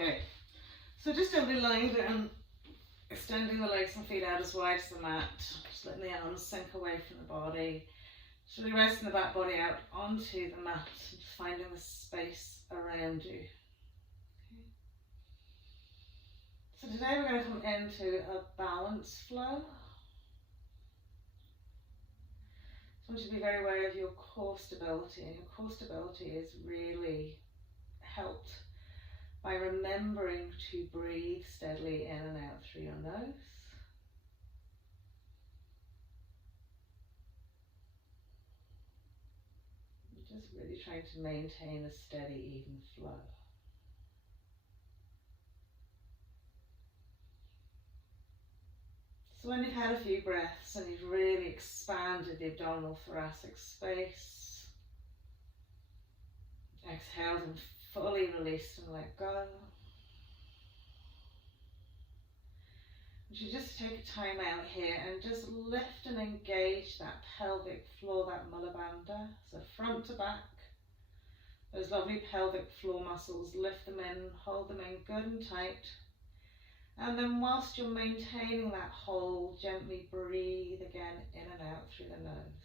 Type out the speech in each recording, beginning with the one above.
Okay, so just gently lying down, extending the legs and feet out as wide as the mat, just letting the arms sink away from the body. So really resting the back body out onto the mat and finding the space around you. Okay. So today we're going to come into a balance flow. I want you to be very aware of your core stability, and your core stability is really helped by remembering to breathe steadily in and out through your nose. You're just really trying to maintain a steady, even flow. So when you've had a few breaths and you've really expanded the abdominal thoracic space, exhaled and fully released and let go. You just take a time out here and just lift and engage that pelvic floor, that Mula Bhanda. So front to back, those lovely pelvic floor muscles, lift them in, hold them in good and tight. And then whilst you're maintaining that hold, gently breathe again in and out through the nose.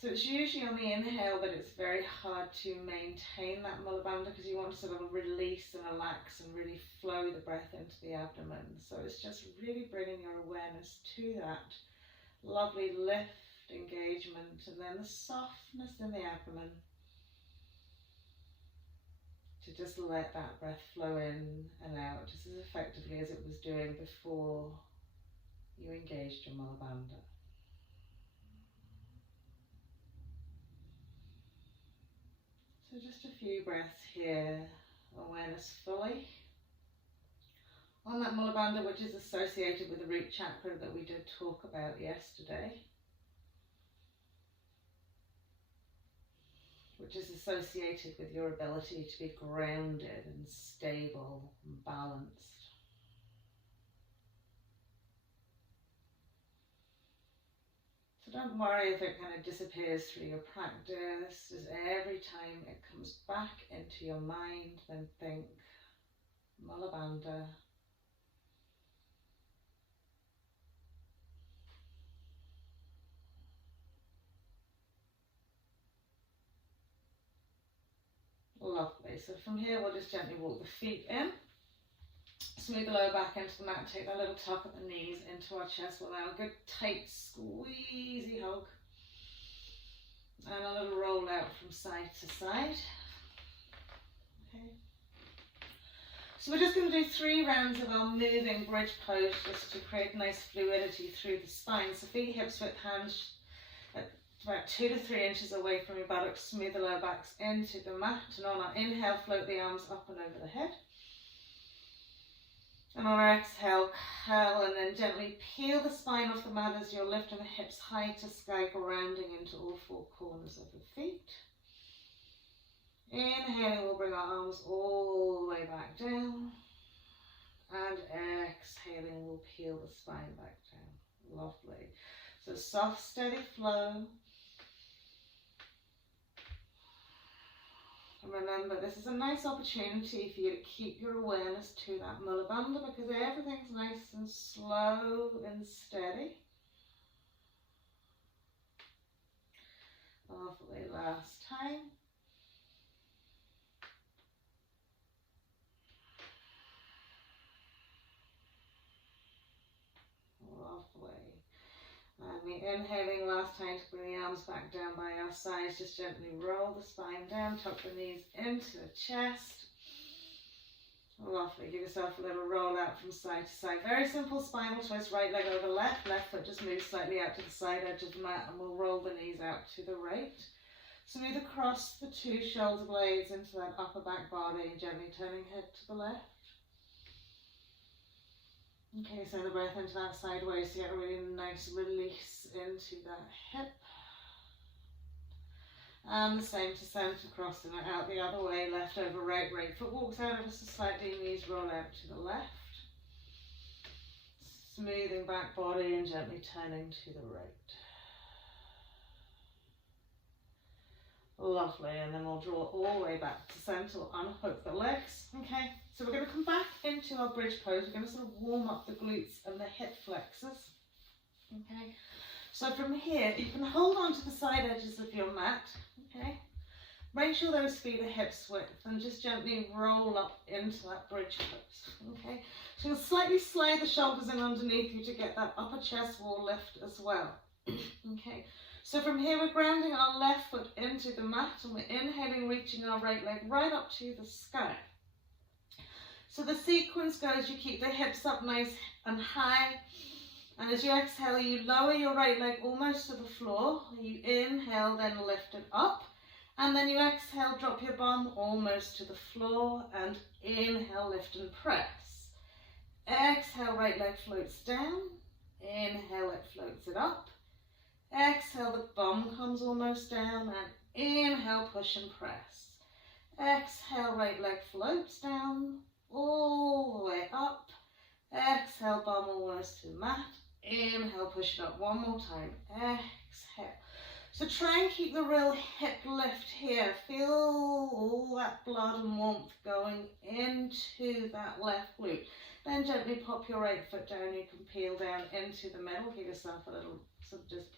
So it's usually on the inhale that it's very hard to maintain that Mula Bhanda because you want to sort of release and relax and really flow the breath into the abdomen. So it's just really bringing your awareness to that lovely lift, engagement, and then the softness in the abdomen. To just let that breath flow in and out just as effectively as it was doing before you engaged your Mula Bhanda. So just a few breaths here, awareness fully on that Mula Bhanda, which is associated with the root chakra that we did talk about yesterday, which is associated with your ability to be grounded and stable and balanced. So don't worry if it kind of disappears through your practice. Just every time it comes back into your mind, then think Mula Bhanda. Lovely. So from here we'll just gently walk the feet in. Smooth the lower back into the mat, take that little tuck at the knees into our chest. We'll allow a good tight squeezy hug. And a little roll out from side to side. Okay. So we're just going to do 3 rounds of our moving bridge pose just to create nice fluidity through the spine. So feet, hips, width, hands at about 2 to 3 inches away from your buttocks. Smooth the lower backs into the mat. And on our inhale, float the arms up and over the head. And on our exhale, curl and then gently peel the spine off the mat as you're lifting the hips high to sky, grounding into all 4 corners of the feet. Inhaling, we'll bring our arms all the way back down. And exhaling, we'll peel the spine back down. Lovely. So soft, steady flow. And remember, this is a nice opportunity for you to keep your awareness to that Mula Bhanda because everything's nice and slow and steady. Lovely, last time. Lovely. And we're inhaling last time to bring the arms back down by our sides. Just gently roll the spine down, tuck the knees into the chest. Lovely. Give yourself a little roll out from side to side. Very simple spinal twist. Right leg over left. Left foot just moves slightly out to the side edge of the mat and we'll roll the knees out to the right. Smooth across the 2 shoulder blades into that upper back body. Gently turning head to the left. Okay, so the breath into that sideways to get a really nice release into that hip. And the same to center, crossing it out the other way, left over right, right foot walks out ever so slightly, knees roll out to the left. Smoothing back body and gently turning to the right. Lovely, and then we'll draw all the way back to centre, unhook the legs. Okay, so we're going to come back into our bridge pose. We're going to sort of warm up the glutes and the hip flexors. Okay, so from here, you can hold on to the side edges of your mat. Okay, make sure those feet are hips width and just gently roll up into that bridge pose. Okay, so you'll slightly slide the shoulders in underneath you to get that upper chest wall lift as well. Okay. So from here we're grounding our left foot into the mat and we're inhaling, reaching our right leg right up to the sky. So the sequence goes, you keep the hips up nice and high, and as you exhale you lower your right leg almost to the floor. You inhale, then lift it up, and then you exhale, drop your bum almost to the floor, and inhale, lift and press. Exhale, right leg floats down, inhale, it floats it up. Exhale, the bum comes almost down, and inhale, push and press. Exhale, right leg floats down, all the way up. Exhale, bum almost to the mat. Inhale, push it up one more time. Exhale. So try and keep the real hip lift here. Feel all that blood and warmth going into that left glute. Then gently pop your right foot down. You can peel down into the middle. Give yourself a little sort of just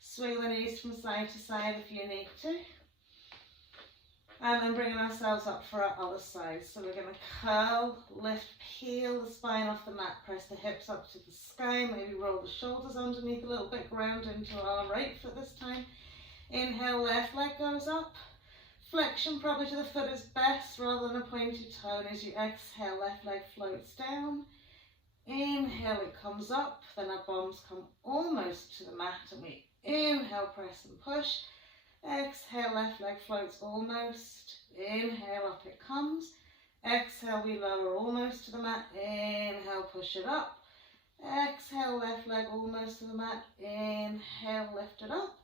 swing the knees from side to side if you need to. And then bringing ourselves up for our other side. So we're going to curl, lift, peel the spine off the mat, press the hips up to the sky, maybe roll the shoulders underneath a little bit, ground into our right foot this time. Inhale, left leg goes up. Flexion probably to the foot is best rather than a pointed toe. And as you exhale, left leg floats down. Inhale, it comes up, then our bums come almost to the mat and we inhale, press and push. Exhale, left leg floats almost. Inhale, up it comes. Exhale, we lower almost to the mat. Inhale, push it up. Exhale, left leg almost to the mat. Inhale, lift it up.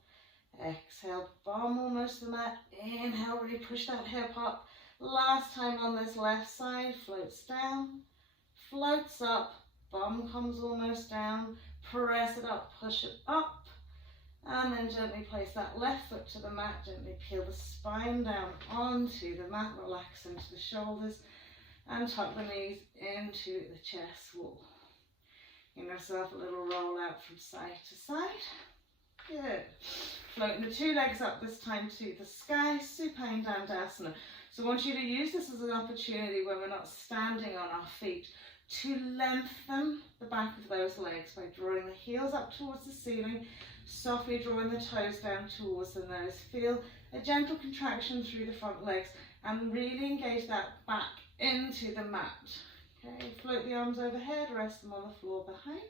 Exhale, bum almost to the mat. Inhale, really push that hip up. Last time on this left side, floats down, floats up, bum comes almost down. Press it up, push it up. And then gently place that left foot to the mat, gently peel the spine down onto the mat, relax into the shoulders and tuck the knees into the chest wall. Give yourself a little roll out from side to side. Good. Floating the two legs up this time to the sky, supine dandasana. So I want you to use this as an opportunity when we're not standing on our feet to lengthen the back of those legs by drawing the heels up towards the ceiling, softly drawing the toes down towards the nose. Feel a gentle contraction through the front legs and really engage that back into the mat. Okay, float the arms overhead, rest them on the floor behind.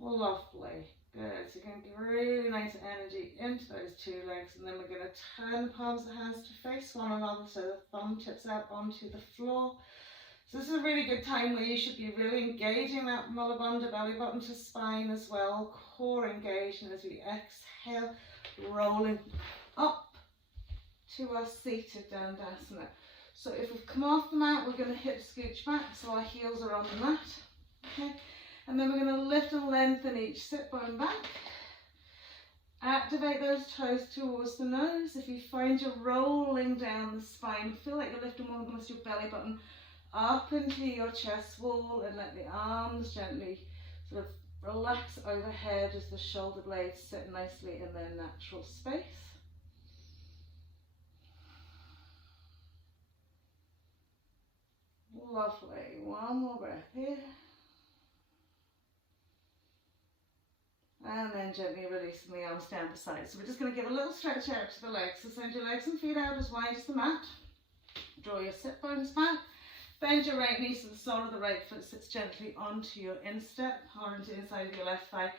Lovely. Good. So you're going to give really nice energy into those two legs, and then we're going to turn the palms of the hands to face one another so the thumb tips out onto the floor. So this is a really good time where you should be really engaging that Mula Bhanda, belly button to spine as well, core engaged, and as we exhale, rolling up to our seated dandasana. So if we've come off the mat, we're going to hip scooch back so our heels are on the mat. Okay. And then we're going to lift and lengthen each sit bone back. Activate those toes towards the nose. If you find you're rolling down the spine, feel like you're lifting almost your belly button up into your chest wall, and let the arms gently sort of relax overhead as the shoulder blades sit nicely in their natural space. Lovely. One more breath here. And then gently releasing the arms down the side. So we're just going to give a little stretch out to the legs. So send your legs and feet out as wide as the mat. Draw your sit bones back. Bend your right knee so the sole of the right foot sits gently onto your instep or into the inside of your left thigh.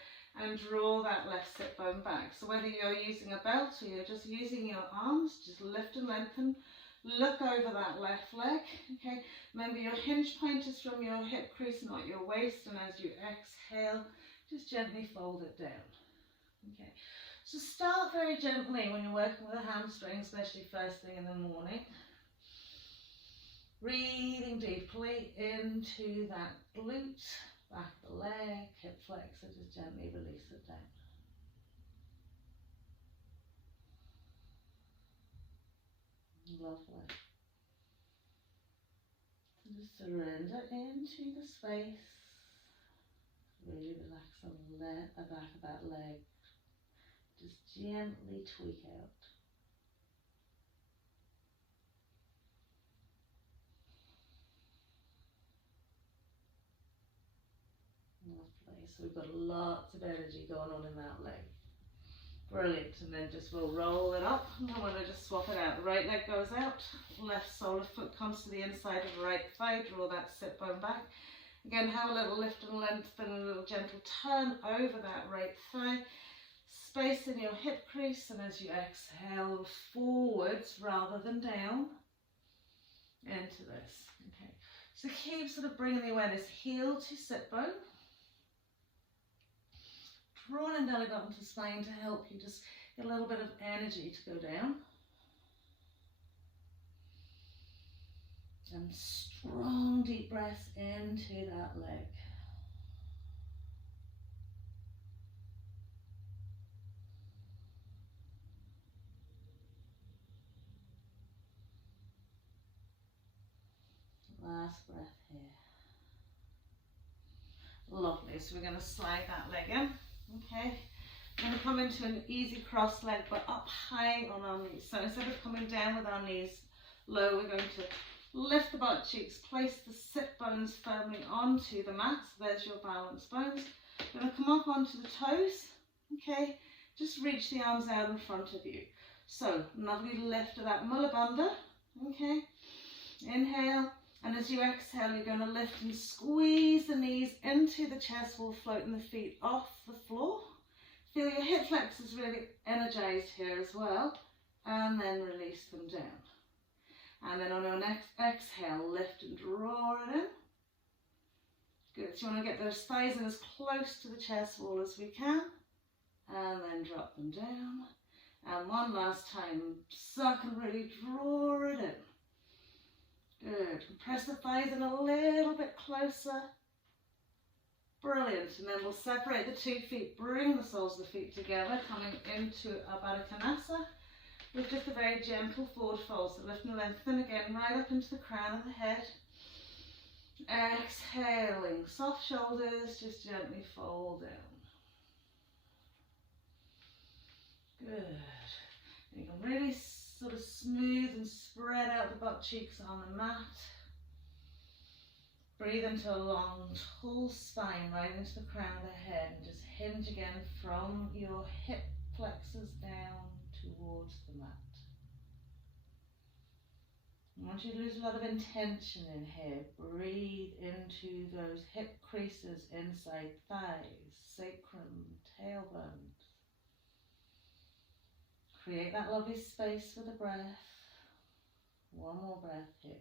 And draw that left sit bone back. So whether you're using a belt or you're just using your arms, just lift and lengthen. Look over that left leg. Okay. Remember your hinge point is from your hip crease, not your waist. And as you exhale, just gently fold it down. Okay, so start very gently when you're working with a hamstring, especially first thing in the morning. Breathing deeply into that glute, Back of the leg, hip flexor, just gently release it down. Lovely. So just surrender into the space. Really relax the back of that leg. Just gently tweak out. Lovely. So we've got lots of energy going on in that leg. Brilliant. And then just we'll roll it up. And I want to just swap it out. The right leg goes out. Left sole of foot comes to the inside of the right thigh. Draw that sit bone back. Again, have a little lift and lengthen, a little gentle turn over that right thigh. Space in your hip crease, and as you exhale, forwards rather than down into this. Okay, so keep sort of bringing the awareness heel to sit bone. Drawing belly button to spine to help you just get a little bit of energy to go down. And strong deep breaths into that leg. Last breath here. Lovely, so we're going to slide that leg in, okay? We're going to come into an easy cross leg, but up high on our knees. So instead of coming down with our knees low, we're going to lift the butt cheeks, place the sit bones firmly onto the mat. So there's your balance bones. We're going to come up onto the toes, okay? Just reach the arms out in front of you. So, lovely lift of that Mula Bhanda, okay? Inhale. And as you exhale, you're going to lift and squeeze the knees into the chest wall, floating the feet off the floor. Feel your hip flexors really energized here as well. And then release them down. And then on your next exhale, lift and draw it in. Good. So you want to get those thighs in as close to the chest wall as we can. And then drop them down. And one last time, suck and really draw it in. Good. Press the thighs in a little bit closer. Brilliant. And then we'll separate the 2 feet, bring the soles of the feet together, coming into a Baddha Konasana with just a very gentle forward fold. So lift and lengthen again, right up into the crown of the head. Exhaling, soft shoulders, just gently fold down. Good. You can really sort of smooth and spread out the butt cheeks on the mat. Breathe into a long, tall spine right into the crown of the head, and just hinge again from your hip flexors down towards the mat. I want you to lose a lot of intention in here. Breathe into those hip creases inside thighs, sacrum, tailbone. Create that lovely space for the breath. One more breath here.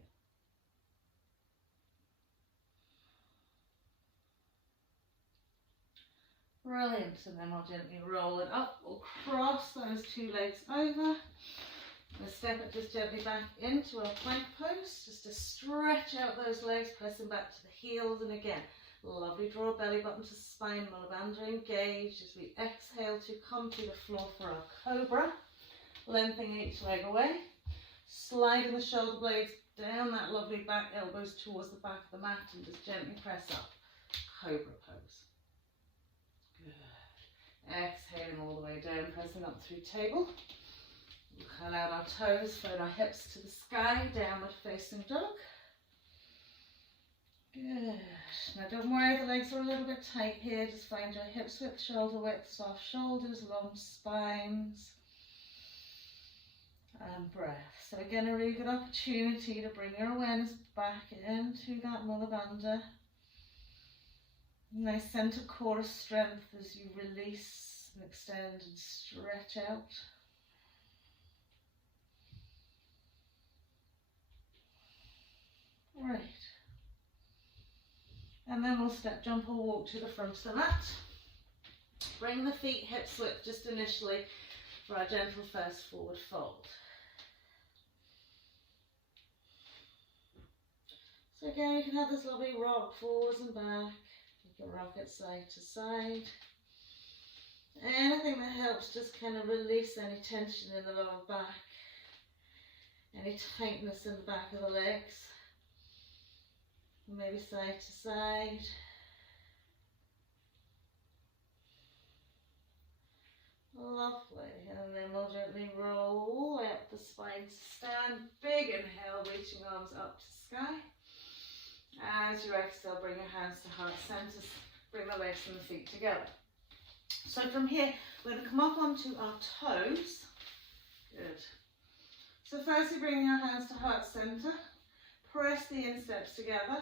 Brilliant. And then we'll gently roll it up. We'll cross those 2 legs over. We'll step it just gently back into our plank pose. Just to stretch out those legs, pressing back to the heels. And again, lovely, draw belly button to spine. Mula Bhanda engage as we exhale to come to the floor for our cobra. Lengthening each leg away, sliding the shoulder blades down that lovely back, elbows towards the back of the mat, and just gently press up, cobra pose. Good. Exhaling all the way down, pressing up through table. We'll curl out our toes, float our hips to the sky, downward facing dog. Good. Now don't worry if the legs are a little bit tight here, just find your hips width, shoulder width, soft shoulders, long spines. And breath. So again, a really good opportunity to bring your awareness back into that Mula Bhanda. Nice center core strength as you release and extend and stretch out. Right. And then we'll step, jump or walk to the front of the mat. Bring the feet hips width just initially for our gentle first forward fold. So again, you can have this lovely rock forwards and back. You can rock it side to side. Anything that helps just kind of release any tension in the lower back, any tightness in the back of the legs. Maybe side to side. Lovely. And then we'll gently roll up the spine to stand. Big inhale, reaching arms up to sky. As you exhale, bring your hands to heart center. Bring the legs and the feet together. So from here, we're going to come up onto our toes. Good. So firstly, bring your hands to heart center. Press the insteps together.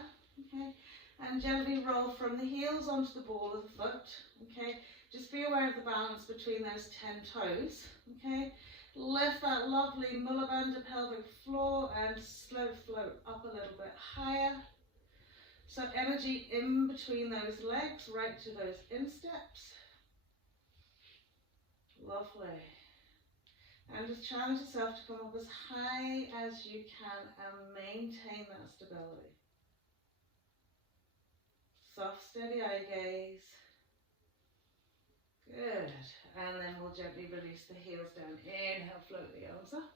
Okay. And gently roll from the heels onto the ball of the foot. Okay. Just be aware of the balance between those 10 toes. Okay. Lift that lovely Mula Bhanda pelvic floor and slow float up a little bit higher. So energy in between those legs, right to those insteps. Lovely. And just challenge yourself to come up as high as you can and maintain that stability. Soft, steady eye gaze. Good. And then we'll gently release the heels down. Inhale, float the arms up.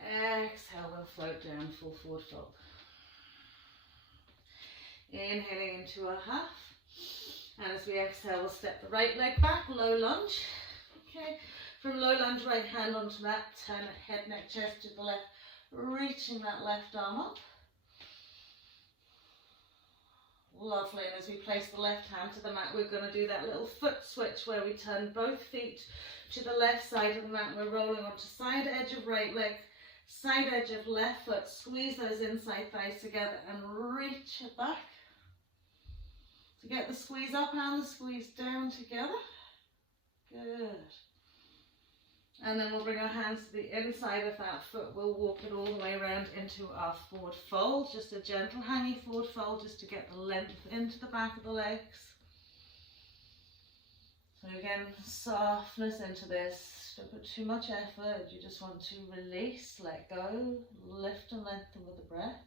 Exhale, we'll float down, full forward fold. Inhaling into a half. And as we exhale, we'll step the right leg back, low lunge. Okay. From low lunge, right hand onto that, turn head, neck, chest to the left, reaching that left arm up. Lovely, and as we place the left hand to the mat, we're going to do that little foot switch where we turn both feet to the left side of the mat. We're rolling onto side edge of right leg, side edge of left foot. Squeeze those inside thighs together and reach it back. To get the squeeze up and the squeeze down together. Good. And then we'll bring our hands to the inside of that foot. We'll walk it all the way around into our forward fold. Just a gentle hanging forward fold just to get the length into the back of the legs. So again, softness into this. Don't put too much effort. You just want to release, let go, lift and lengthen with the breath.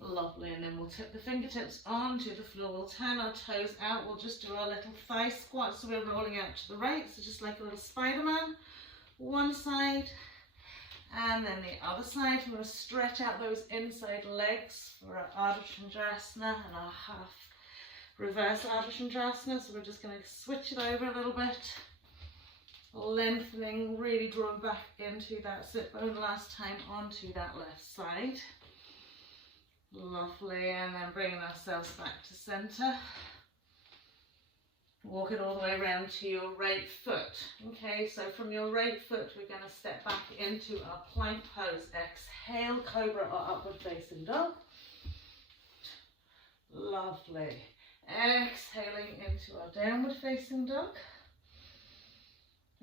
Lovely, and then we'll tip the fingertips onto the floor. We'll turn our toes out. We'll just do our little thigh squat. So we're rolling out to the right. So just like a little Spider-Man. One side and then the other side. We're going to stretch out those inside legs for our Ardha Chandrasana and our half reverse Ardha Chandrasana. So we're just going to switch it over a little bit. Lengthening, really drawing back into that sit bone last time onto that left side. Lovely, and then bringing ourselves back to center. Walk it all the way around to your right foot. Okay, so from your right foot, we're going to step back into our plank pose. Exhale, cobra or upward facing dog. Lovely. Exhaling into our downward facing dog.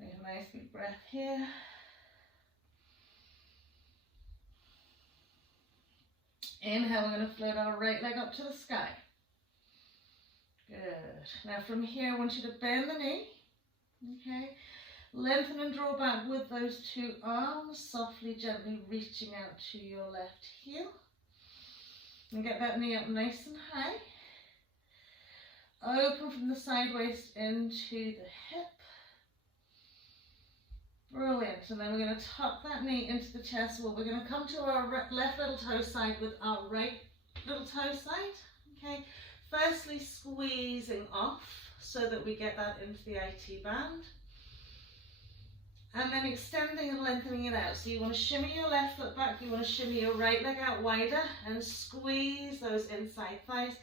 Take a nice deep breath here. Inhale, we're going to float our right leg up to the sky. Good. Now from here, I want you to bend the knee. Okay. Lengthen and draw back with those two arms, softly, gently reaching out to your left heel. And get that knee up nice and high. Open from the side waist into the hip. Brilliant. And then we're going to tuck that knee into the chest wall. We're going to come to our left little toe side with our right little toe side. Okay. Firstly, squeezing off so that we get that into the IT band. And then extending and lengthening it out. So you want to shimmy your left foot back. You want to shimmy your right leg out wider and squeeze those inside thighs.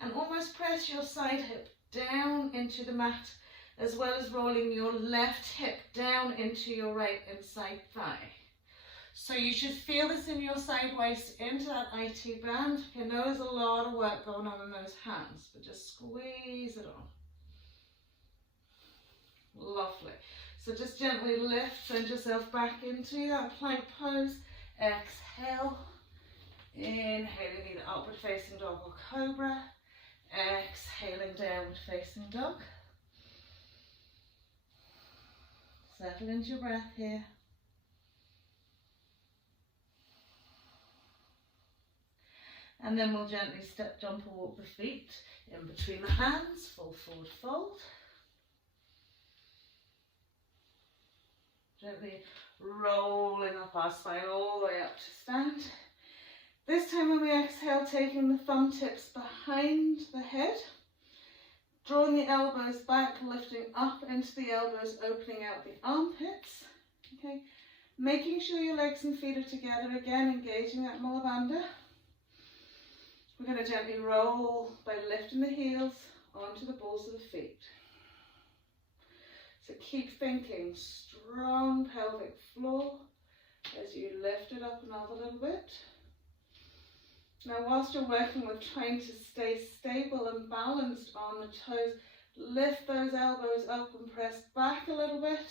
And almost press your side hip down into the mat, as well as rolling your left hip down into your right inside thigh. So you should feel this in your side waist into that IT band. I know there's a lot of work going on in those hands, but just squeeze it on. Lovely. So just gently lift, send yourself back into that plank pose. Exhale. Inhaling either upward facing dog or cobra. Exhaling downward facing dog. Settle into your breath here. And then we'll gently step, jump or walk the feet in between the hands, full forward fold. Gently rolling up our spine all the way up to stand. This time when we exhale, taking the thumb tips behind the head, drawing the elbows back, lifting up into the elbows, opening out the armpits. Okay, making sure your legs and feet are together again, engaging that Mula Bhanda. We're going to gently roll by lifting the heels onto the balls of the feet. So keep thinking strong pelvic floor as you lift it up another little bit. Now whilst you're working with trying to stay stable and balanced on the toes, lift those elbows up and press back a little bit.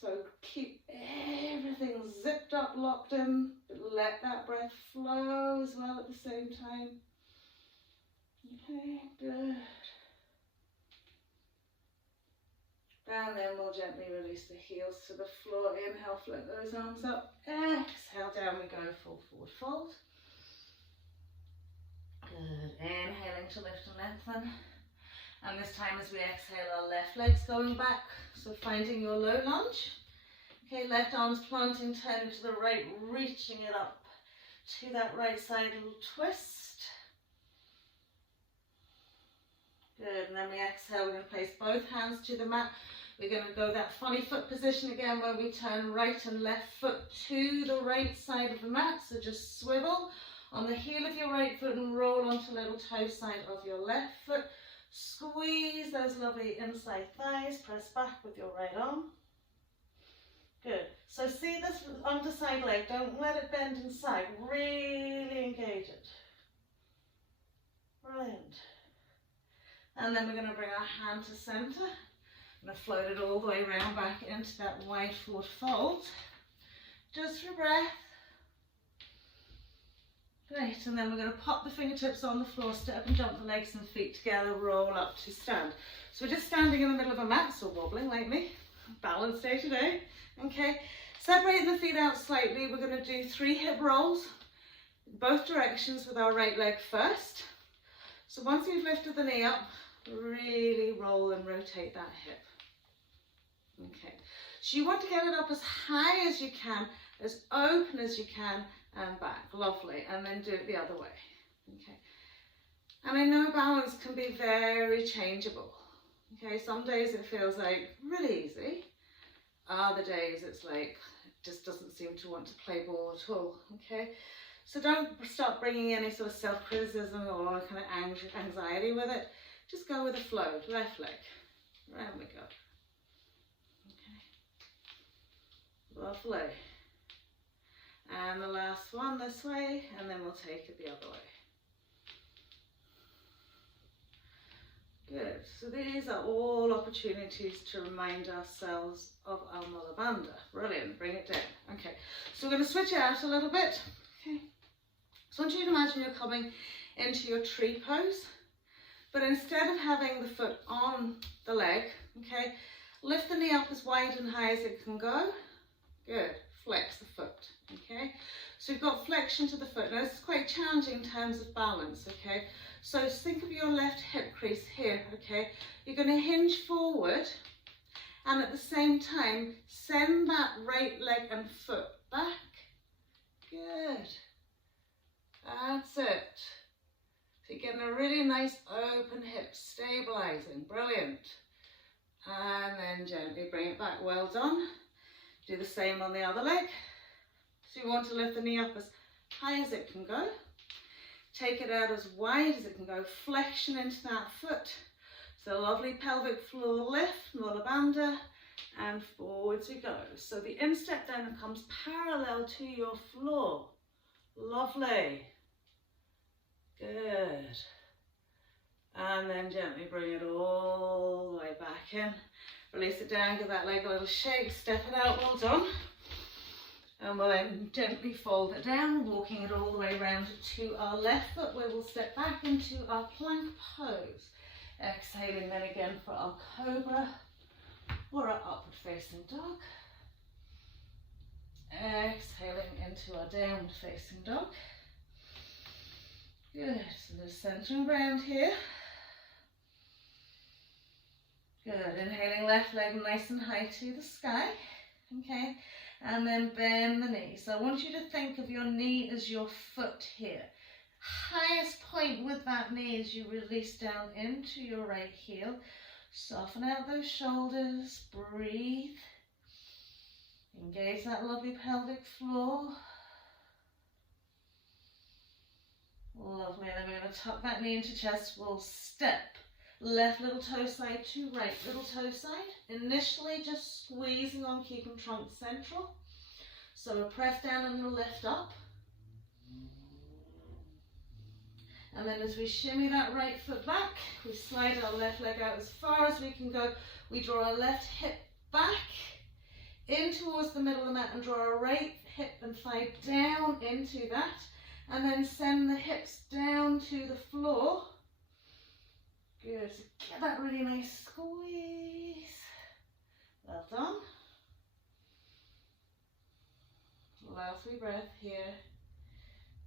So keep everything zipped up, locked in, but let that breath flow as well at the same time. Okay, good. And then we'll gently release the heels to the floor. Inhale, float those arms up. Exhale, down we go, full forward fold. Good. Inhaling to lift and lengthen. And this time as we exhale, our left leg's going back. So finding your low lunge. Okay, left arm's planting, turning to the right, reaching it up to that right side, little twist. Good, and then we exhale, we're going to place both hands to the mat. We're going to go that funny foot position again where we turn right and left foot to the right side of the mat. So just swivel on the heel of your right foot and roll onto the little toe side of your left foot. Squeeze those lovely inside thighs, press back with your right arm. Good. So see this underside leg, don't let it bend inside, really engage it. Brilliant. And then we're going to bring our hand to center. I'm going to float it all the way around back into that wide forward fold. Just for breath. Great, and then we're going to pop the fingertips on the floor, step and jump the legs and feet together, roll up to stand. So we're just standing in the middle of a mat, so wobbling like me. Balance day today. Okay, separating the feet out slightly, we're going to do 3 hip rolls, both directions with our right leg first. So once you've lifted the knee up, really roll and rotate that hip. Okay, so you want to get it up as high as you can, as open as you can, and back. Lovely. And then do it the other way. Okay, and I know balance can be very changeable. Okay, some days it feels like really easy. Other days it's like it just doesn't seem to want to play ball at all. Okay, so don't start bringing any sort of self-criticism or kind of anxiety with it. Just go with the flow. Left leg. Round we go. Okay. Lovely. And the last one this way, and then we'll take it the other way. Good. So these are all opportunities to remind ourselves of our Mula Bhanda. Brilliant. Bring it down. Okay. So we're going to switch it out a little bit. Okay. So I want you to imagine you're coming into your tree pose, but instead of having the foot on the leg, okay, lift the knee up as wide and high as it can go. Good. Flex the foot. Okay. So we've got flexion to the foot. Now this is quite challenging in terms of balance. Okay. So think of your left hip crease here. Okay. You're going to hinge forward, and at the same time send that right leg and foot back. Good. That's it. So you're getting a really nice open hip, stabilizing. Brilliant. And then gently bring it back. Well done. Do the same on the other leg. So you want to lift the knee up as high as it can go. Take it out as wide as it can go. Flexion into that foot. So lovely pelvic floor lift, Mula Bhanda, and forwards we go. So the instep then comes parallel to your floor. Lovely. Good. And then gently bring it all the way back in. Release it down, give that leg a little shake, step it out, well done. And we'll then gently fold it down, walking it all the way around to our left foot, where we'll step back into our plank pose. Exhaling then again for our cobra or our upward facing dog. Exhaling into our downward facing dog. Good, so just centering around here. Good, inhaling left leg nice and high to the sky, okay, and then bend the knee. So I want you to think of your knee as your foot here. Highest point with that knee as you release down into your right heel. Soften out those shoulders, breathe. Engage that lovely pelvic floor. Lovely, then we're going to tuck that knee into chest. We'll step left little toe side to right little toe side. Initially just squeezing on, keeping trunk central. So a press down and a lift up. And then as we shimmy that right foot back, we slide our left leg out as far as we can go. We draw our left hip back in towards the middle of the mat and draw our right hip and thigh down into that. And then send the hips down to the floor. Good, so get that really nice squeeze. Well done. Last wee breath here.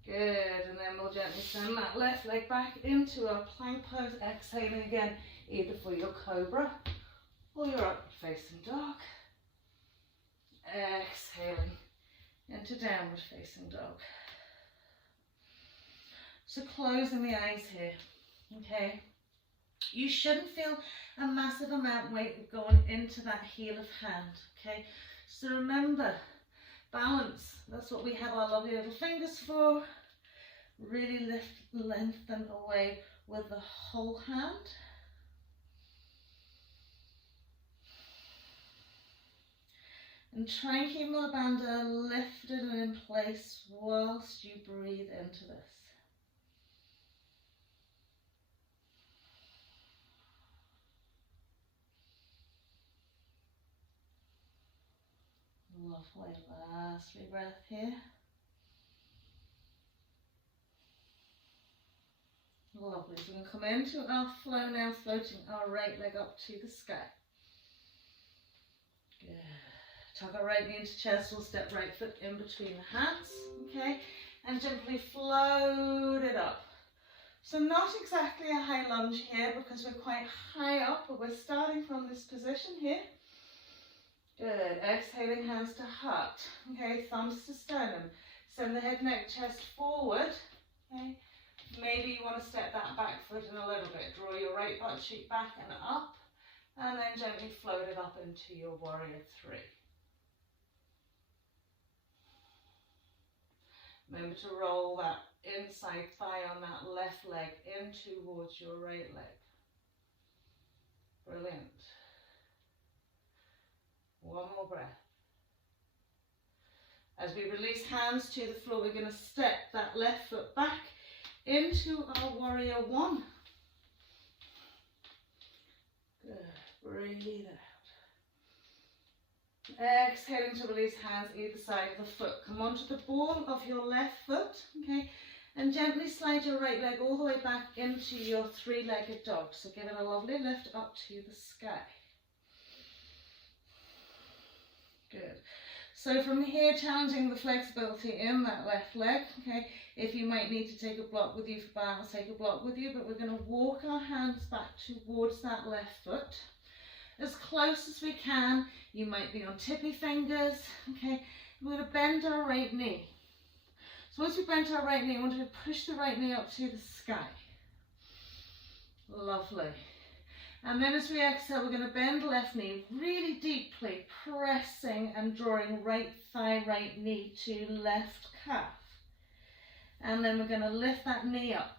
Good, and then we'll gently send that left leg back into our plank pose, exhaling again, either for your cobra or your upward facing dog. Exhaling into downward facing dog. So closing the eyes here, okay? You shouldn't feel a massive amount of weight going into that heel of hand, okay? So remember, balance, that's what we have our lovely little fingers for. Really lengthen away with the whole hand. And try and keep Mula Bhanda lifted and in place whilst you breathe into this. Lovely, last wee breath here. Lovely, so we're going to come into our flow now, floating our right leg up to the sky. Good. Tuck our right knee into chest, we'll step right foot in between the hands, okay, and gently float it up. So not exactly a high lunge here because we're quite high up, but we're starting from this position here. Good, exhaling hands to heart, okay, thumbs to sternum. Send the head, neck, chest forward, okay. Maybe you want to step that back foot in a little bit. Draw your right butt cheek back and up, and then gently float it up into your warrior three. Remember to roll that inside thigh on that left leg in towards your right leg. Brilliant. One more breath. As we release hands to the floor, we're going to step that left foot back into our warrior one. Good. Breathe out. Exhaling to release hands either side of the foot. Come onto the ball of your left foot, okay, and gently slide your right leg all the way back into your three-legged dog. So give it a lovely lift up to the sky. Good. So from here, challenging the flexibility in that left leg, okay. If you might need to take a block with you for balance, take a block with you, but we're going to walk our hands back towards that left foot. As close as we can, you might be on tippy fingers, okay. We're going to bend our right knee. So once we bend our right knee, I want you to push the right knee up to the sky. Lovely. And then as we exhale, we're going to bend the left knee really deeply, pressing and drawing right thigh, right knee to left calf. And then we're going to lift that knee up.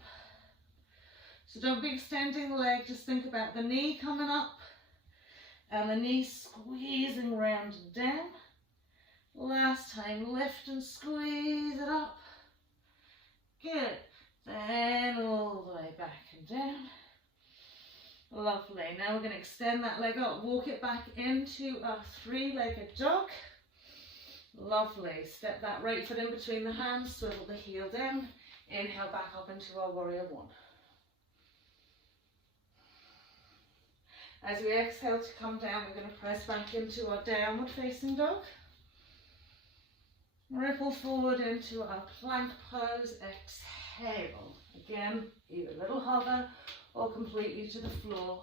So don't be extending the leg, just think about the knee coming up and the knee squeezing round and down. Last time, lift and squeeze it up. Good. Then all the way back and down. Lovely. Now we're going to extend that leg up, walk it back into our three-legged dog. Lovely. Step that right foot in between the hands, swivel the heel down. Inhale back up into our warrior one. As we exhale to come down, we're going to press back into our downward facing dog. Ripple forward into our plank pose. Exhale. Again, either a little hover or completely to the floor.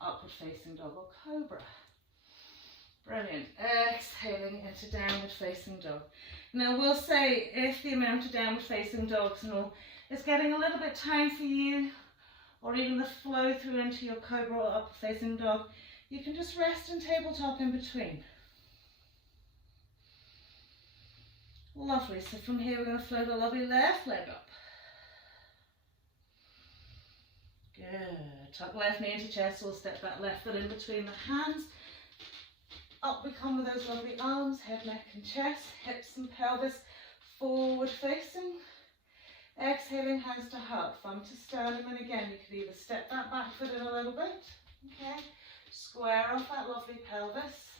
Upward facing dog or cobra. Brilliant. Exhaling into downward facing dog. Now we'll say if the amount of downward facing dogs and all is getting a little bit tight for you, or even the flow through into your cobra or upward facing dog, you can just rest in tabletop in between. Lovely. So from here we're going to float the lovely left leg up. Good. Tuck left knee into chest. We'll step that left foot in between the hands. Up we come with those lovely arms, head, neck and chest, hips and pelvis forward facing. Exhaling, hands to heart, thumb to sternum, and again you could either step that back foot in a little bit, okay, square off that lovely pelvis,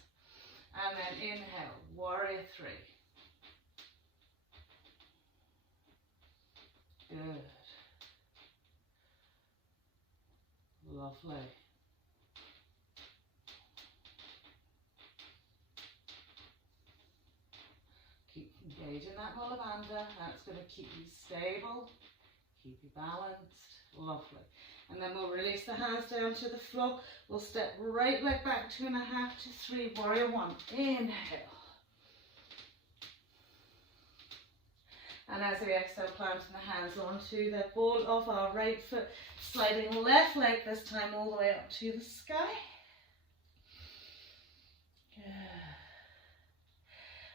and then inhale, warrior three. Good. Lovely. Keep engaging that Mula Bhanda. That's going to keep you stable, keep you balanced. Lovely. And then we'll release the hands down to the floor. We'll step right leg back 2.5 to 3, warrior one. Inhale. And as we exhale, planting the hands onto the ball of our right foot, sliding left leg this time all the way up to the sky. Good.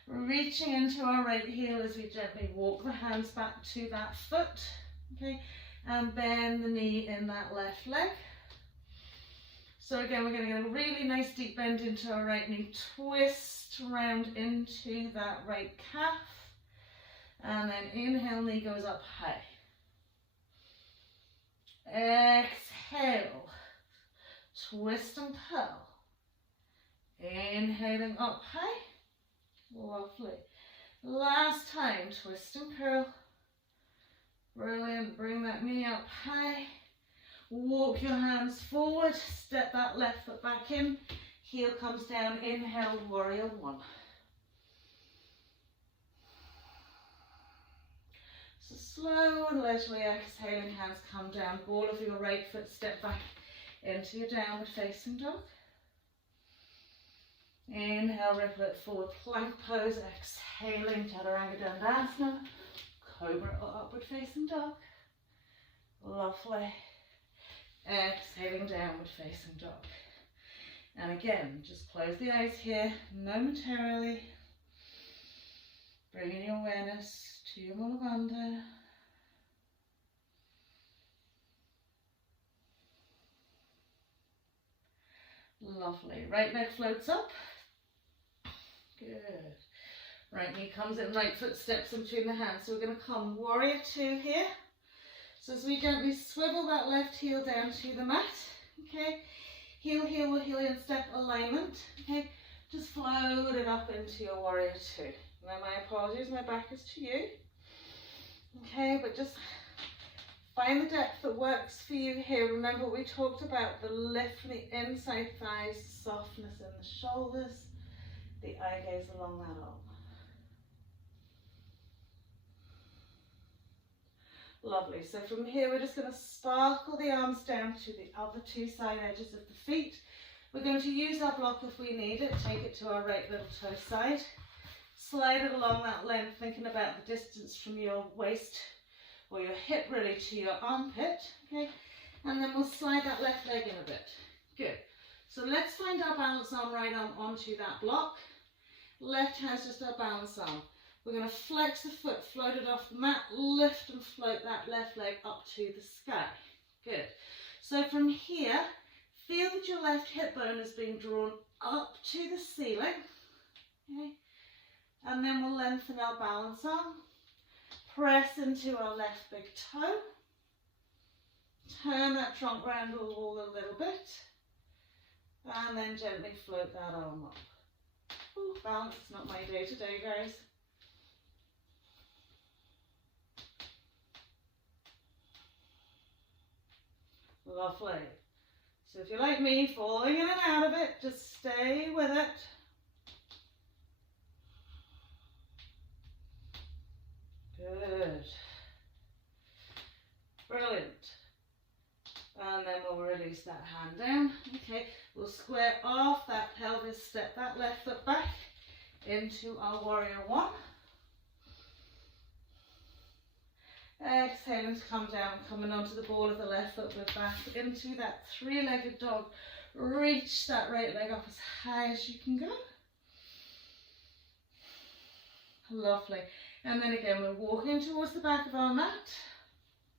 Reaching into our right heel as we gently walk the hands back to that foot, okay, and bend the knee in that left leg. So again, we're going to get a really nice deep bend into our right knee, twist around into that right calf, and then inhale, knee goes up high. Exhale, twist and curl. Inhaling up high. Lovely. Last time, twist and curl. Brilliant. Bring that knee up high. Walk your hands forward. Step that left foot back in. Heel comes down. Inhale, warrior one. So slow and leisurely exhaling, hands come down. Ball of your right foot, step back into your downward facing dog. Inhale, ripple it forward, plank pose. Exhaling, chaturanga dandasana, cobra or upward facing dog. Lovely. Exhaling, downward facing dog. And again, just close the eyes here momentarily. Bringing your awareness to your Mula Bhanda. Lovely. Right leg floats up. Good. Right knee comes in, right foot steps in between the hands. So we're going to come warrior two here. So as we gently swivel that left heel down to the mat, okay, heel, heel, heel in step alignment, okay, just float it up into your warrior two. Now my apologies, my back is to you, okay, but just find the depth that works for you here. Remember we talked about the lift from the inside thighs, the softness in the shoulders, the eye gaze along that arm. Lovely. So from here we're just going to sparkle the arms down to the other two side edges of the feet. We're going to use our block if we need it. Take it to our right little toe side. Slide it along that length, thinking about the distance from your waist or your hip really to your armpit. Okay, and then we'll slide that left leg in a bit. Good. So let's find our balance arm, right arm onto that block. Left hand's just our balance arm. We're going to flex the foot, float it off the mat, lift and float that left leg up to the sky. Good. So from here, feel that your left hip bone is being drawn up to the ceiling. Okay. And then we'll lengthen our balance arm. Press into our left big toe. Turn that trunk round a little bit. And then gently float that arm up. Ooh, balance is not my day today, guys. Lovely. So if you're like me, falling in and out of it, just stay with it. Brilliant. And then we'll release that hand down. Okay, we'll square off that pelvis, step that left foot back into our warrior one. Exhaling to come down, coming onto the ball of the left foot, we're back into that three-legged dog. Reach that right leg up as high as you can go. Lovely. And then again, we're walking towards the back of our mat.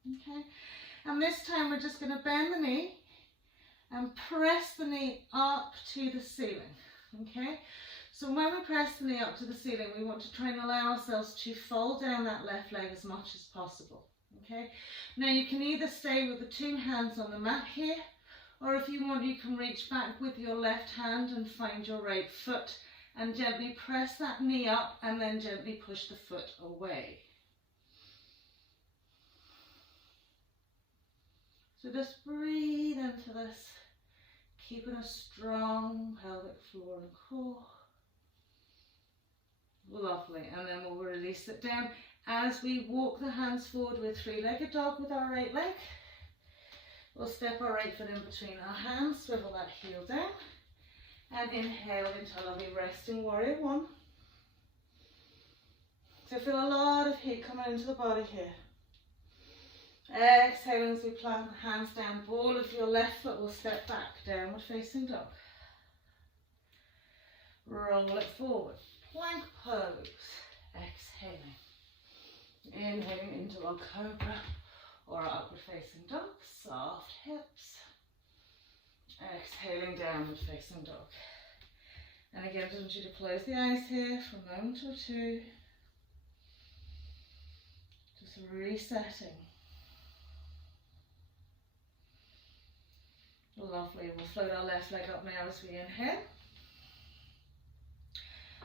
Okay. And this time we're just going to bend the knee and press the knee up to the ceiling. Okay. So when we press the knee up to the ceiling, we want to try and allow ourselves to fold down that left leg as much as possible. Okay. Now you can either stay with the two hands on the mat here, or if you want, you can reach back with your left hand and find your right foot and gently press that knee up and then gently push the foot away. So just breathe into this, keeping a strong pelvic floor and core. Lovely, and then we'll release it down as we walk the hands forward with three-legged dog with our right leg. We'll step our right foot in between our hands, swivel that heel down, and inhale into a lovely resting warrior one. So feel a lot of heat coming into the body here. Exhaling as we plant the hands down, ball of your left foot will step back, downward facing dog. Roll it forward. Plank pose. Exhaling. Inhaling into our cobra or our upward facing dog. Soft hips. Exhaling, downward facing dog. And again, I want you to close the eyes here for a moment or two. Just resetting. Lovely. We'll float our left leg up now as we inhale.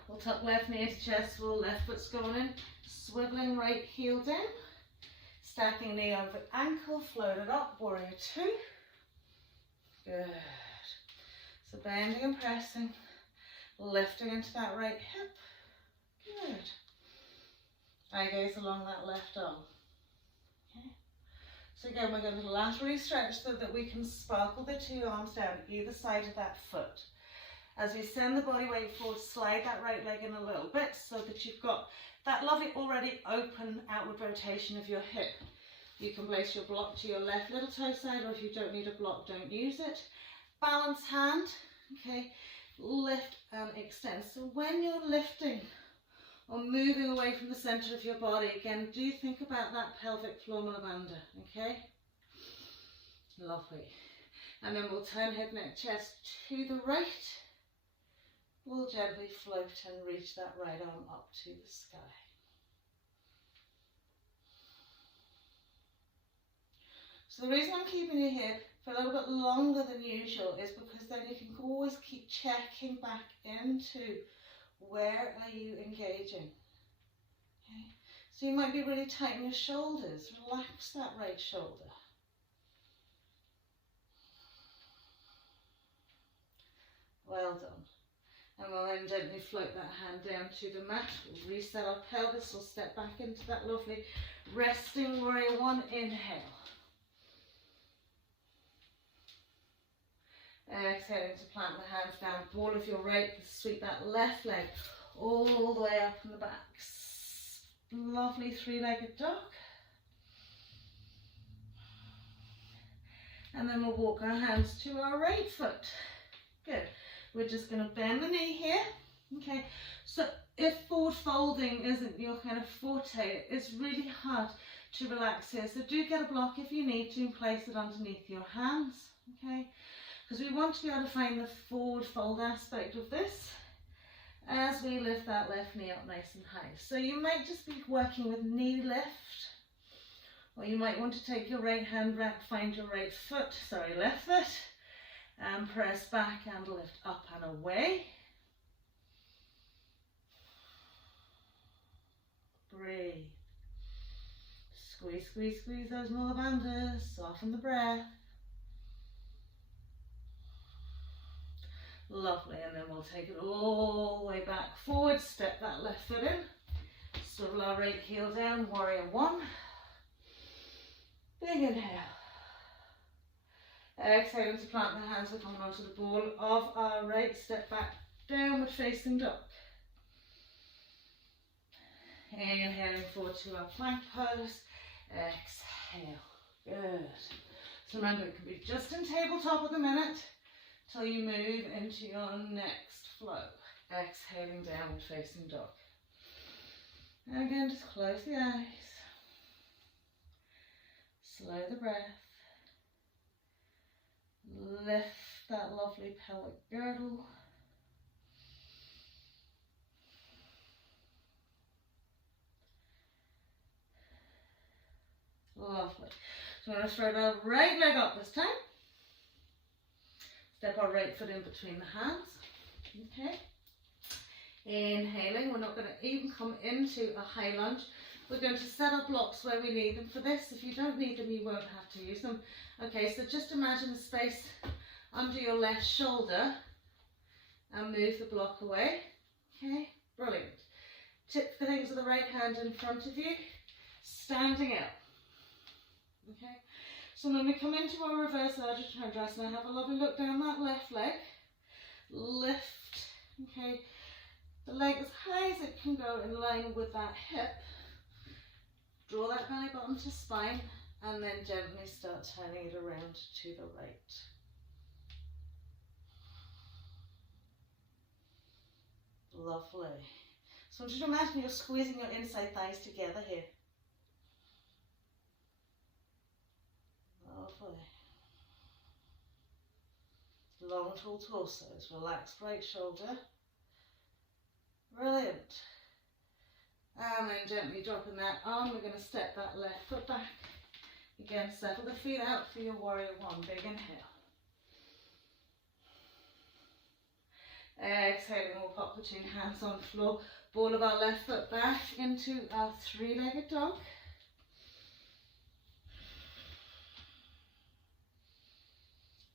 We'll tuck left knee into chest wall, left foot's going in, swiveling right heel down, stacking knee over ankle, float it up, warrior two. Good. So bending and pressing, lifting into that right hip. Good. Eye gaze along that left arm. Okay. So again, we're going to laterally stretch so that we can sparkle the two arms down either side of that foot. As we send the body weight forward, slide that right leg in a little bit so that you've got that lovely already open outward rotation of your hip. You can place your block to your left little toe side, or if you don't need a block, don't use it. Balance hand, okay, lift and extend. So when you're lifting or moving away from the center of your body, again, do think about that pelvic floor Mula Bhanda, okay? Lovely. And then we'll turn head, neck, chest to the right. We'll gently float and reach that right arm up to the sky. So the reason I'm keeping you here for a little bit longer than usual is because then you can always keep checking back into where are you engaging. Okay? So you might be really tight in your shoulders. Relax that right shoulder. Well done. And we'll then gently float that hand down to the mat. We'll reset our pelvis. We'll step back into that lovely resting warrior one. Inhale. Exhaling to plant the hands down. Ball of your right. Sweep that left leg all the way up in the back. Lovely three-legged dog. And then we'll walk our hands to our right foot. Good. We're just going to bend the knee here. Okay, so if forward folding isn't your kind of forte, it's really hard to relax here. So do get a block if you need to and place it underneath your hands. Okay, because we want to be able to find the forward fold aspect of this as we lift that left knee up nice and high. So you might just be working with knee lift, or you might want to take your right hand back, find your right foot, left foot, and press back and lift up and away. Breathe. Squeeze, squeeze, squeeze those Mula Bandhas. Soften the breath. Lovely, and then we'll take it all the way back forward. Step that left foot in. Swivel our right heel down. Warrior one. Big Big inhale. Exhaling to plant the hands, we're coming onto the ball of our right. Step back, downward facing dog. Inhaling forward to our plank pose. Exhale. Good. So remember, it can be just in tabletop at the minute till you move into your next flow. Exhaling, downward facing dog. And again, just close the eyes. Slow the breath. Lift that lovely pelvic girdle. Lovely. So we're going to throw our right leg up this time. Step our right foot in between the hands. Okay. Inhaling. We're not going to even come into a high lunge. We're going to set our blocks where we need them for this. If you don't need them, you won't have to use them. Okay, so just imagine the space under your left shoulder and move the block away. Okay, brilliant. Tip the things of the right hand in front of you, standing up. Okay, so when we come into our reverse Urdhva Chandrasana, have a lovely look down that left leg. Lift, okay, the leg as high as it can go in line with that hip. Draw that belly button to spine and then gently start turning it around to the right. Lovely. So just imagine you're squeezing your inside thighs together here. Lovely. Long tall torsos, relaxed right shoulder. Brilliant. And then gently dropping that arm, we're going to step that left foot back. Again, settle the feet out for your warrior one. Big inhale. Exhaling, we'll pop the two hands on the floor. Ball of our left foot back into our three-legged dog.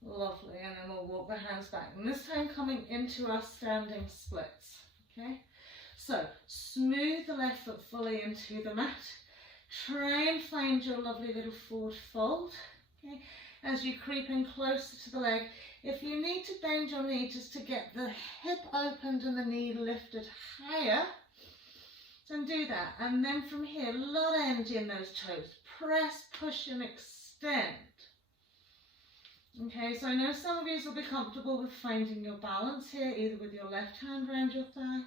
Lovely, and then we'll walk the hands back. And this time coming into our standing splits. Okay? So, smooth the left foot fully into the mat. Try and find your lovely little forward fold. Okay? As you creep in closer to the leg. If you need to bend your knee just to get the hip opened and the knee lifted higher, then do that. And then from here, a lot of energy in those toes. Press, push and extend. Okay, so I know some of you will be comfortable with finding your balance here, either with your left hand around your thigh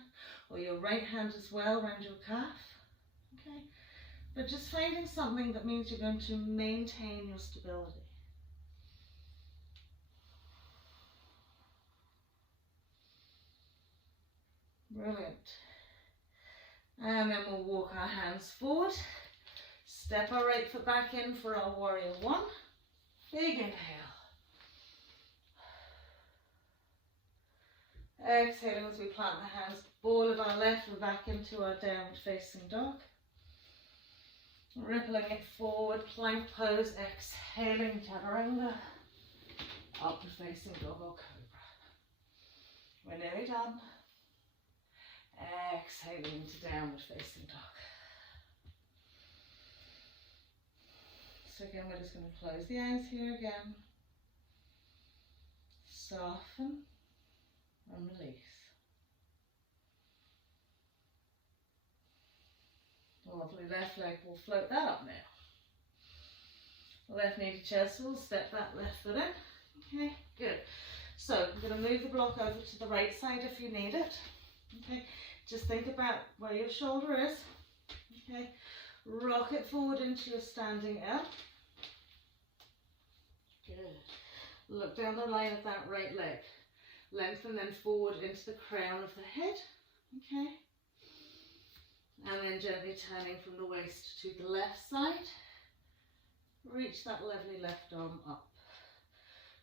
or your right hand as well around your calf. Okay, but just finding something that means you're going to maintain your stability. Brilliant. And then we'll walk our hands forward. Step our right foot back in for our warrior one. Big inhale. Exhaling as we plant the hands, ball of our left foot back into our downward facing dog. Rippling it forward, plank pose, exhaling chaturanga. Upward facing dog or cobra. We're nearly done. Exhaling to downward facing dog. So again, we're just going to close the eyes here again. Soften and release. Lovely, left leg, we'll float that up now. Left knee to chest, we'll step that left foot in. Okay, good. So I'm going to move the block over to the right side if you need it. Okay, just think about where your shoulder is. Okay, rock it forward into your standing L. Good. Look down the line of that right leg. Lengthen then forward into the crown of the head. Okay. And then gently turning from the waist to the left side. Reach that lovely left arm up.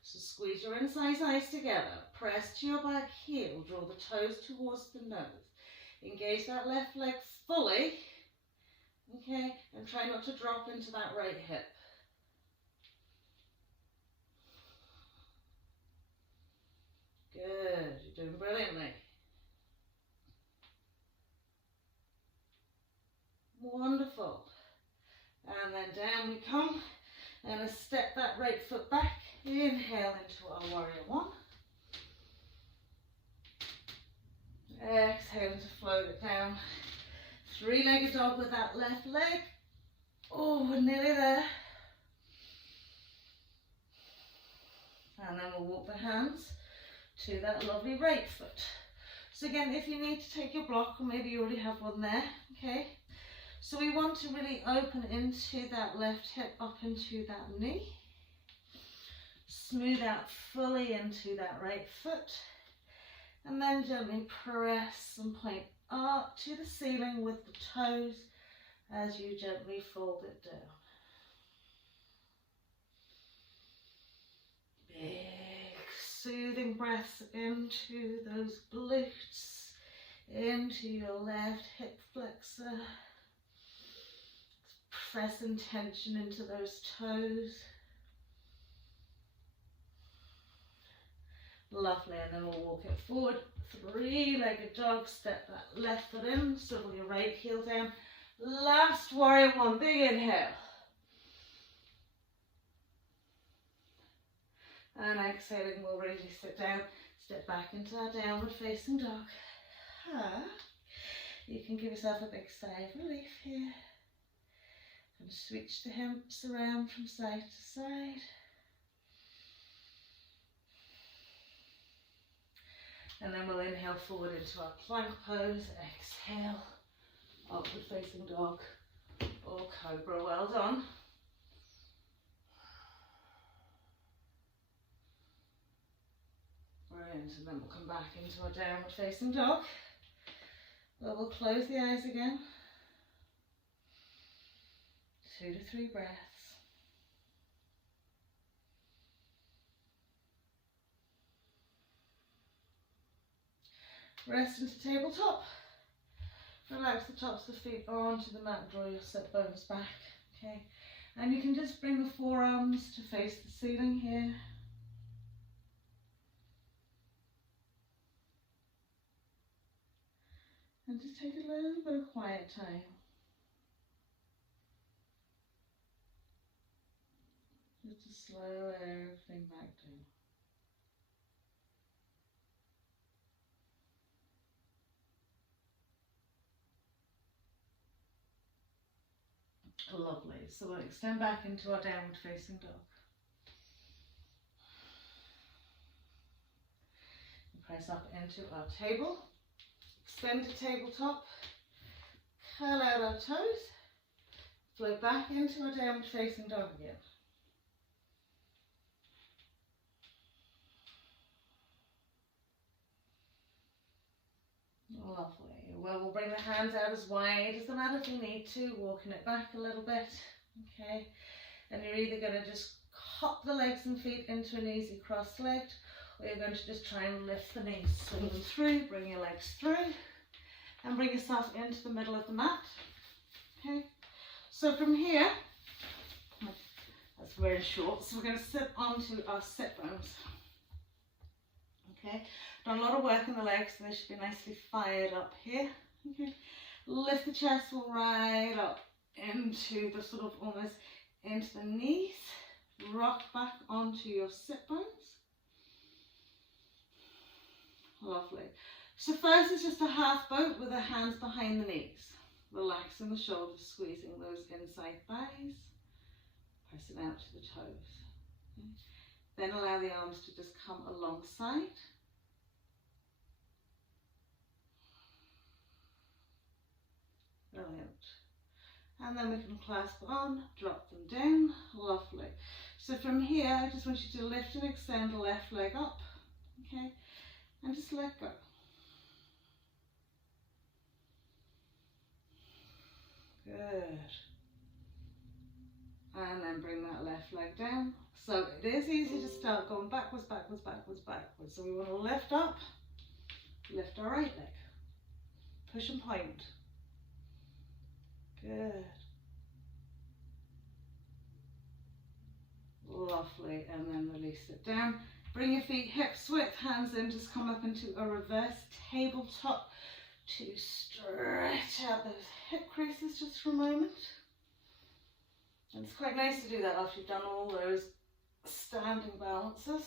So squeeze your inside thighs together. Press to your back heel. Draw the toes towards the nose. Engage that left leg fully. Okay. And try not to drop into that right hip. Good. You're doing brilliantly. Wonderful. And then down we come. I'm going to step that right foot back. Inhale into our warrior one. Exhale to float it down. Three-legged dog with that left leg. Oh, we're nearly there. And then we'll walk the hands to that lovely right foot. So again, if you need to take your block, or maybe you already have one there, okay? So we want to really open into that left hip, up into that knee. Smooth out fully into that right foot. And then gently press and point up to the ceiling with the toes as you gently fold it down. Big soothing breaths into those glutes, into your left hip flexor. Press and tension into those toes. Lovely, and then we'll walk it forward. Three-legged dog, step that left foot in, swivel your right heel down. Last warrior one, big inhale. And exhaling, we'll really sit down, step back into our downward facing dog. You can give yourself a big sigh of relief here. And switch the hips around from side to side. And then we'll inhale forward into our plank pose. Exhale, upward facing dog or cobra. Well done. Brilliant. And then we'll come back into our downward facing dog. Well, we'll close the eyes again. 2 to 3 breaths. Rest into tabletop. Relax the tops of the feet or onto the mat, draw your sit bones back. Okay, and you can just bring the forearms to face the ceiling here. And just take a little bit of quiet time. Just to slow everything back down. Lovely. So we'll extend back into our downward facing dog. Press up into our table. Extend to tabletop. Curl out our toes. Float back into our downward facing dog again. Lovely. Well, we'll bring the hands out as wide as the mat if we need to, walking it back a little bit. Okay, and you're either going to just hop the legs and feet into an easy cross-legged, or you're going to just try and lift the knees, swing them through, bring your legs through, and bring yourself into the middle of the mat. Okay, so from here, as we're in shorts, we're going to sit onto our sit bones. Okay, done a lot of work in the legs, so they should be nicely fired up here. Okay, lift the chest right up into the sort of almost into the knees. Rock back onto your sit bones. Lovely. So first it's just a half boat with the hands behind the knees. Relaxing the shoulders, squeezing those inside thighs. Pressing out to the toes. Okay. Then allow the arms to just come alongside. Brilliant. And then we can clasp on, drop them down. Lovely. So from here, I just want you to lift and extend the left leg up. Okay. And just let go. Good. And then bring that left leg down. So it is easy to start going backwards, backwards, backwards, backwards. So we want to lift up, lift our right leg. Push and point. Good. Lovely. And then release it down. Bring your feet hips width, hands in, just come up into a reverse tabletop to stretch out those hip creases just for a moment. And it's quite nice to do that after you've done all those standing balances.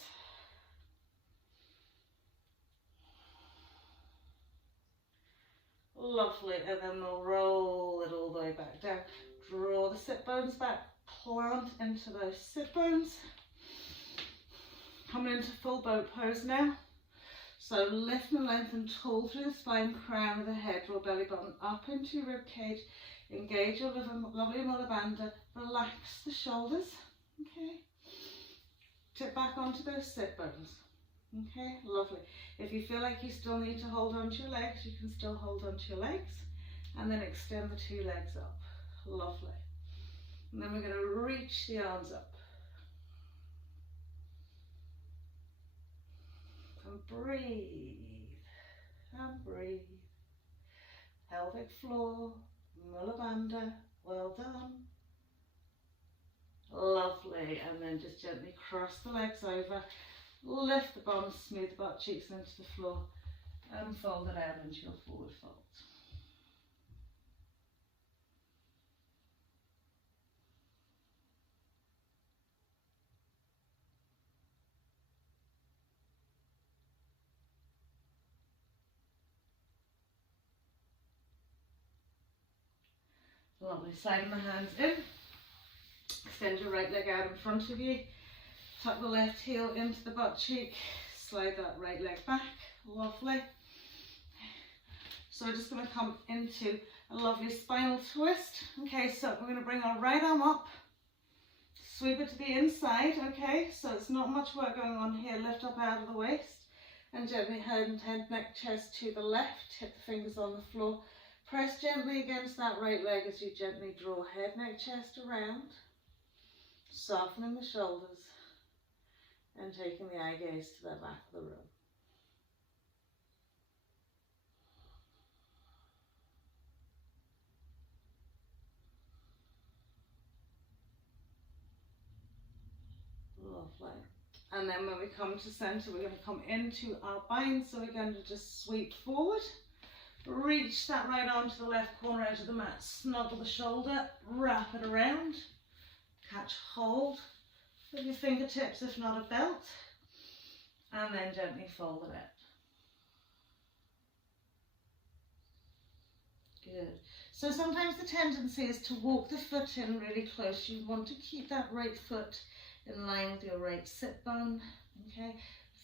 Lovely, and then we'll roll it all the way back down. Draw the sit bones back, plant into those sit bones. Coming into full boat pose now. So lift and lengthen tall through the spine, crown of the head, draw belly button up into your rib cage. Engage your lovely Mula Bhanda. Relax the shoulders. Okay. Tip back onto those sit bones. Okay, lovely. If you feel like you still need to hold on to your legs, you can still hold on to your legs. And then extend the two legs up. Lovely. And then we're going to reach the arms up. And breathe. And breathe. Pelvic floor. Mula Bhanda. Well done. Lovely. And then just gently cross the legs over. Lift the bum, smooth the butt cheeks into the floor. And fold it out into your forward fold. Lovely, sliding the hands in, extend your right leg out in front of you, tuck the left heel into the butt cheek, slide that right leg back, lovely. So we're just going to come into a lovely spinal twist. Okay, so we're going to bring our right arm up, sweep it to the inside, okay, so it's not much work going on here, lift up out of the waist, and gently head, neck, chest to the left, hit the fingers on the floor. Press gently against that right leg as you gently draw head, neck, chest around, softening the shoulders and taking the eye gaze to the back of the room. Lovely. And then when we come to center, we're going to come into our bind, so we're going to just sweep forward. Reach that right arm to the left corner edge of the mat, snuggle the shoulder, wrap it around, catch hold with your fingertips if not a belt, and then gently fold it out. Good. So sometimes the tendency is to walk the foot in really close. You want to keep that right foot in line with your right sit bone, okay?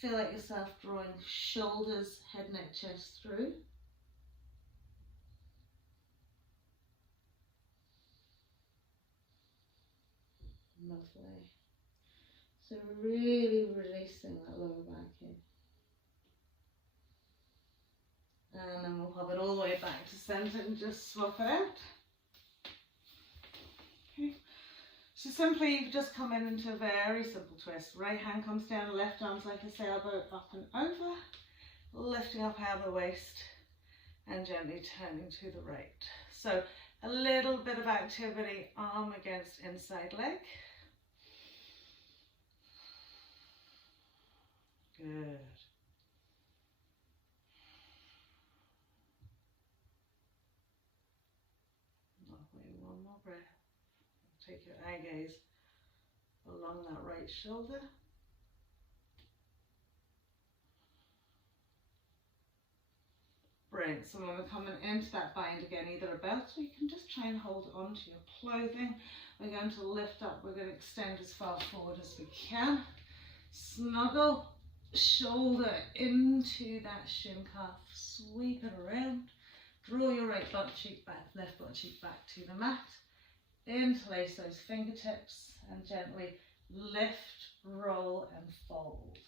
Feel like yourself drawing shoulders, head, neck, chest through. Lovely. So really releasing that lower back here. And then we'll hop it all the way back to center and just swap it out. Okay. So simply you just come in into a very simple twist. Right hand comes down, left arm's like a sailboat up and over, lifting up out of the waist and gently turning to the right. So a little bit of activity, arm against inside leg. Good. Lovely, one more breath. Take your eye gaze along that right shoulder. Brilliant. So when we're coming into that bind again, either a belt or you can just try and hold on to your clothing. We're going to lift up, we're going to extend as far forward as we can. Snuggle shoulder into that shin cuff, sweep it around, draw your right butt cheek back, left butt cheek back to the mat, interlace those fingertips and gently lift, roll and fold.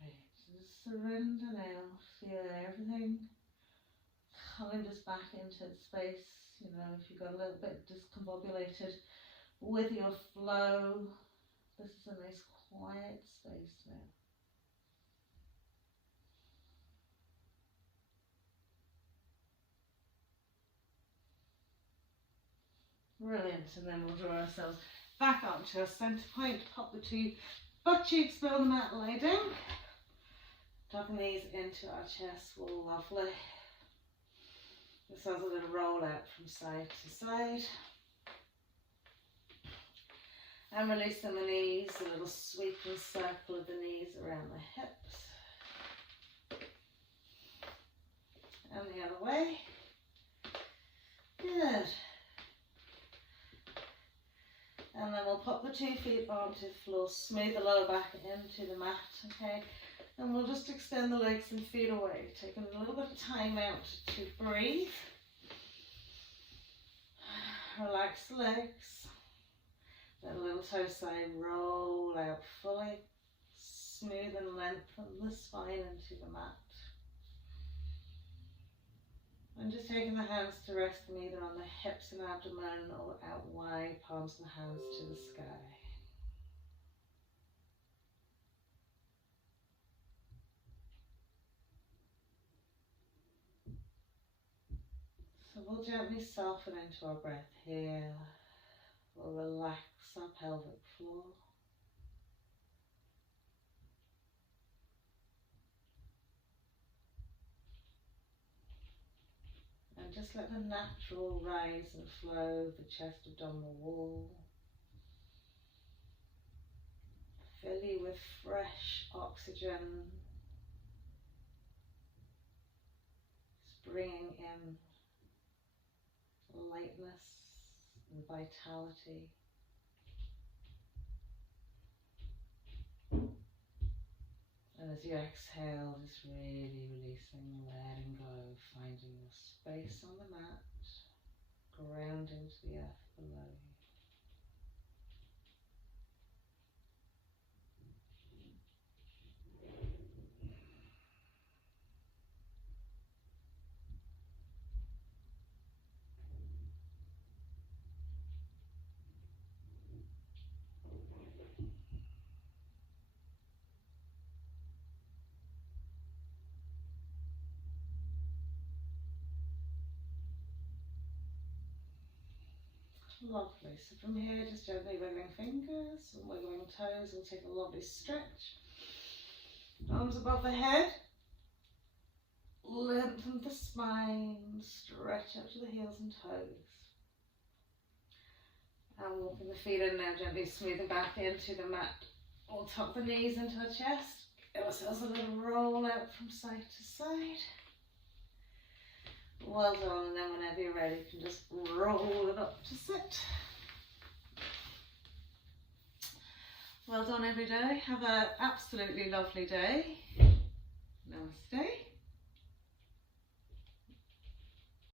Great, so just surrender now, feel everything coming just back into its space. You know, if you got a little bit discombobulated with your flow, this is a nice quiet space now. Brilliant, and then we'll draw ourselves back up to our center point, pop the two butt cheeks below the mat, lie down. Tucking these into our chest wall, lovely. This has a little roll out from side to side. And releasing the knees, a little sweeping circle of the knees around the hips. And the other way. Good. And then we'll pop the 2 feet onto the floor, smooth the lower back into the mat, okay? And we'll just extend the legs and feet away, taking a little bit of time out to breathe. Relax the legs. Let the little toe side roll out fully. Smooth and lengthen the spine into the mat. And just taking the hands to rest them either on the hips and abdomen or out wide, palms and hands to the sky. So we'll gently soften into our breath here. We'll relax our pelvic floor. And just let the natural rise and flow of the chest abdominal wall fill you with fresh oxygen. Just bringing in lightness and vitality. And as you exhale, just really releasing, letting go, finding your space on the mat, grounding to the earth below you. Lovely. So from here, just gently wiggling fingers and wiggling toes. We'll take a lovely stretch. Arms above the head. Lengthen the spine. Stretch up to the heels and toes. And walking the feet in now, gently smoothing back into the mat. We'll tuck the knees into our chest. Give ourselves a little roll out from side to side. Well done, and then whenever you're ready, you can just roll it up to sit. Well done, every day. Have an absolutely lovely day. Namaste.